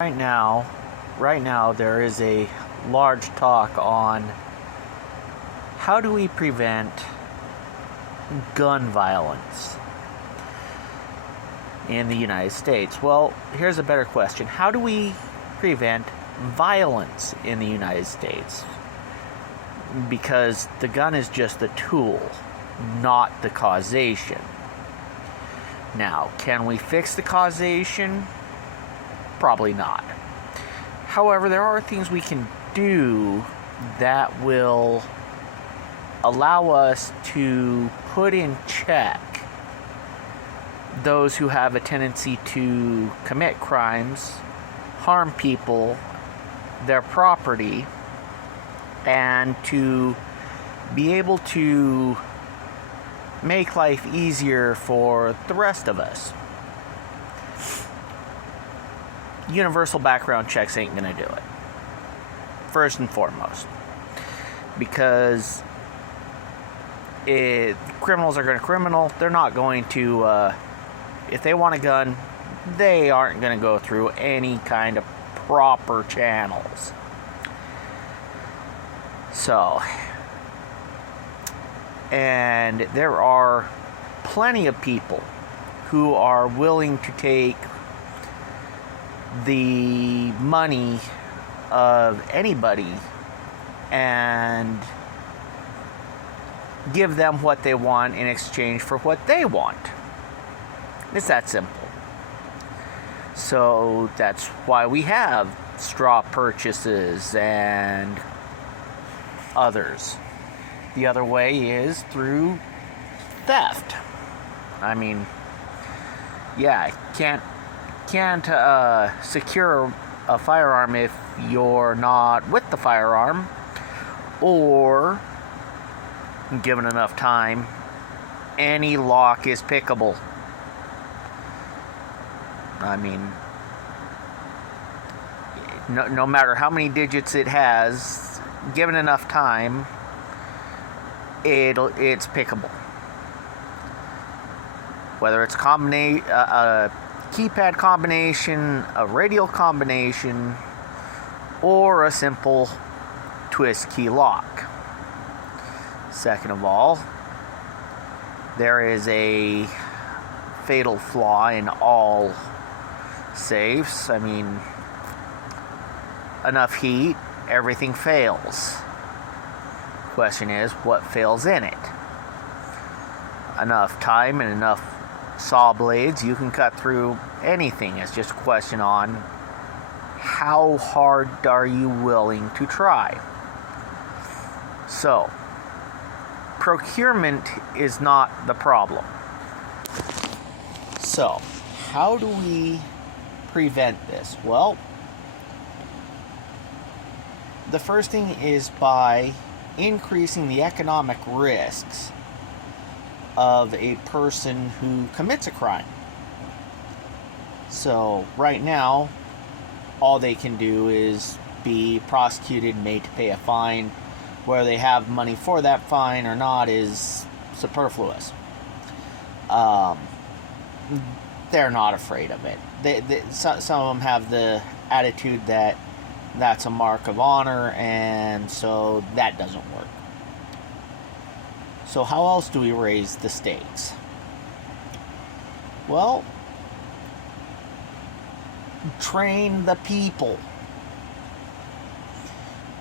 Right now there is a large talk on how do we prevent gun violence in the United States. Well, here's a better question. How do we prevent violence in the United States? Because the gun is just the tool, not the causation. Now, can we fix the causation? Probably not. However, there are things we can do that will allow us to put in check those who have a tendency to commit crimes, harm people, their property, and to be able to make life easier for the rest of us. Universal background checks ain't gonna do it. First and foremost. Because criminals are gonna criminal. They're not going to, if they want a gun, they aren't gonna go through any kind of proper channels. So, and there are plenty of people who are willing to take the money of anybody and give them what they want in exchange for what they want. It's that simple. So that's why we have straw purchases and others. The other way is through theft. I mean, yeah, can't secure a firearm if you're not with the firearm, or given enough time, any lock is pickable. I mean, no matter how many digits it has, given enough time, it's pickable. Whether it's a keypad combination, a radial combination, or a simple twist key lock. Second of all, there is a fatal flaw in all safes. I mean, enough heat, everything fails. Question is, what fails in it? Enough time and enough saw blades, you can cut through anything. It's just a question on how hard are you willing to try. So, procurement is not the problem. So, how do we prevent this? Well, the first thing is by increasing the economic risks of a person who commits a crime. So right now, all they can do is be prosecuted and made to pay a fine. Whether they have money for that fine or not is superfluous. They're not afraid of it. Some of them have the attitude that that's a mark of honor, and so that doesn't work. So how else do we raise the stakes? Well, train the people.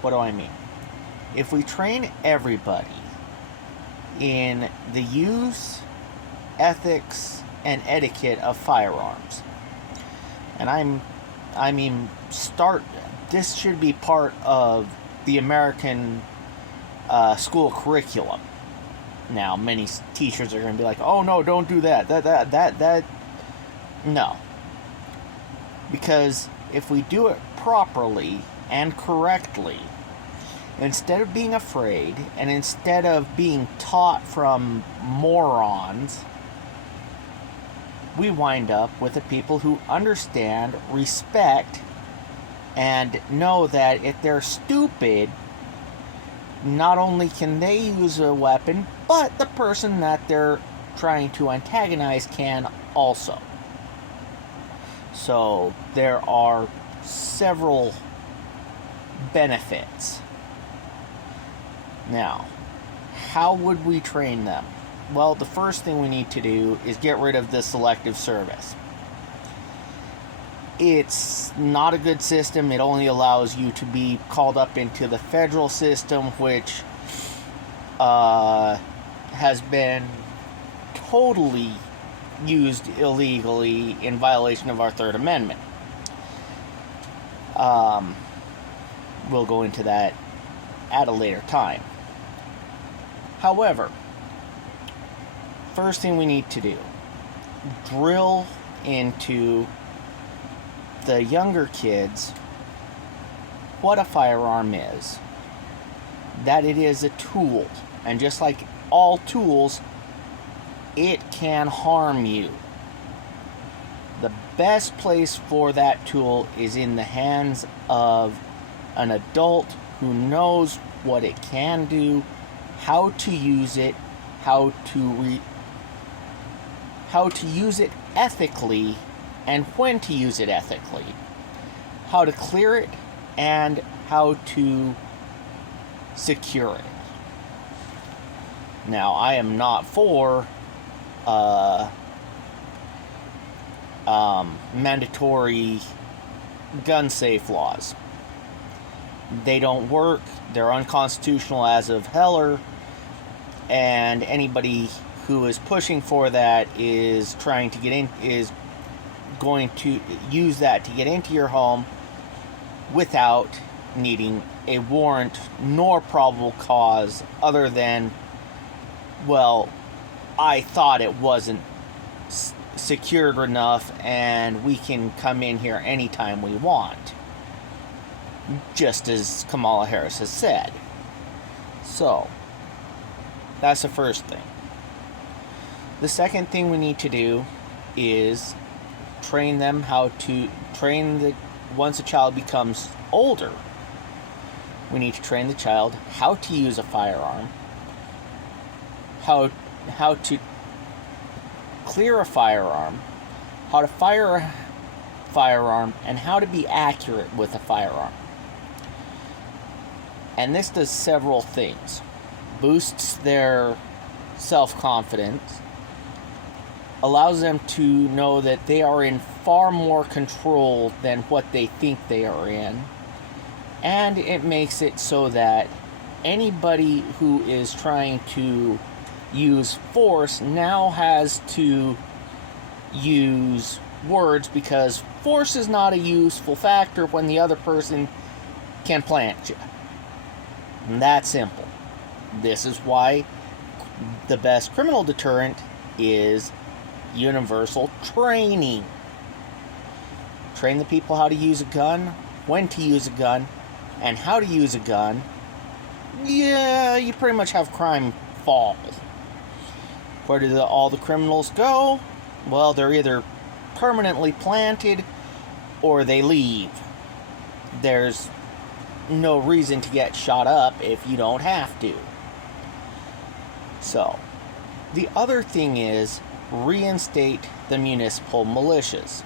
What do I mean? If we train everybody in the use, ethics, and etiquette of firearms, and this should be part of the American school curriculum. Now, many teachers are going to be like, oh no, don't do that. No. Because if we do it properly and correctly, instead of being afraid, and instead of being taught from morons, we wind up with the people who understand, respect, and know that if they're stupid, not only can they use a weapon, but the person that they're trying to antagonize can also. So there are several benefits. Now, how would we train them? Well, the first thing we need to do is get rid of the selective service. It's not a good system. It only allows you to be called up into the federal system, which has been totally used illegally in violation of our Third Amendment. We'll go into that at a later time. However, first thing we need to do, drill into the younger kids what a firearm is. That it is a tool. And just like all tools, it can harm you. The best place for that tool is in the hands of an adult who knows what it can do, how to use it, how to use it ethically, and when to use it ethically, how to clear it, and how to secure it. Now, I am not for mandatory gun safe laws. They don't work. They're unconstitutional as of Heller, and anybody who is pushing for that is trying to get in, is going to use that to get into your home without needing a warrant nor probable cause other than, well, I thought it wasn't secured enough and we can come in here anytime we want, just as Kamala Harris has said. So that's the first thing. The second thing we need to do is train them once a child becomes older, we need to train the child how to use a firearm, how to clear a firearm, how to fire a firearm, and how to be accurate with a firearm. And this does several things. Boosts their self-confidence, allows them to know that they are in far more control than what they think they are in, and it makes it so that anybody who is trying to use force now has to use words, because force is not a useful factor when the other person can plant you. And that's simple. This is why the best criminal deterrent is universal training. Train the people how to use a gun, when to use a gun, and how to use a gun. Yeah, you pretty much have crime fall. Where do all the criminals go? Well, they're either permanently planted or they leave. There's no reason to get shot up if you don't have to. So, the other thing is reinstate the municipal militias.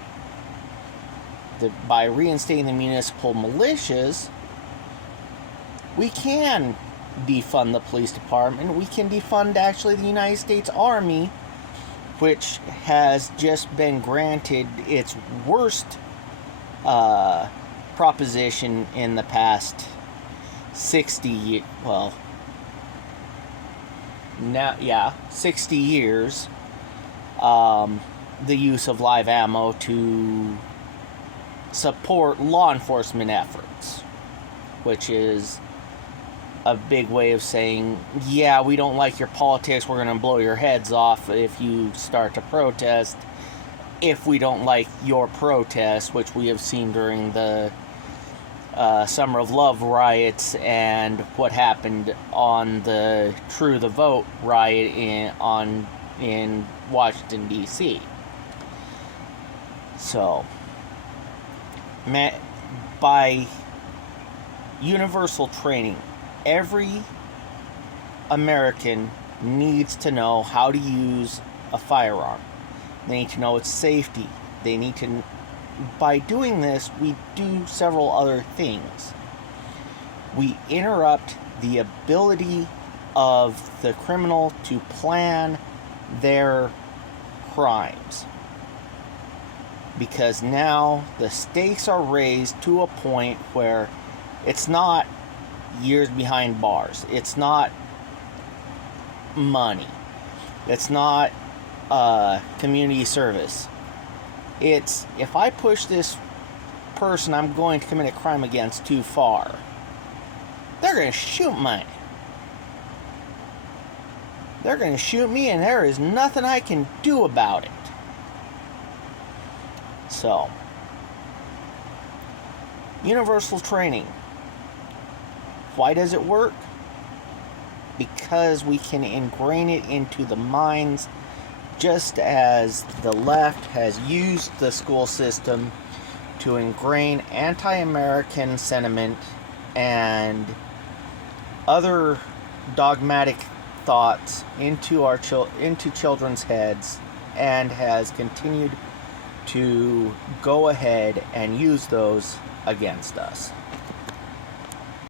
By reinstating the municipal militias, we can defund the police department. We can defund actually the United States Army, which has just been granted its worst proposition in the past 60 years. 60 years. The use of live ammo to support law enforcement efforts, which is a big way of saying, yeah, we don't like your politics, we're going to blow your heads off if you start to protest. If we don't like your protest, which we have seen during the Summer of Love riots and what happened on the True the Vote riot in Washington, D.C. So, by universal training, every American needs to know how to use a firearm. They need to know its safety. They need to by doing this, we do several other things. We interrupt the ability of the criminal to plan their crimes. Because now the stakes are raised to a point where it's not years behind bars. It's not money. It's not community service. It's, if I push this person I'm going to commit a crime against too far, they're going to shoot me. They're going to shoot me, and there is nothing I can do about it. So, universal training. Why does it work? Because we can ingrain it into the minds, just as the left has used the school system to ingrain anti-American sentiment and other dogmatic thoughts into into children's heads, and has continued to go ahead and use those against us.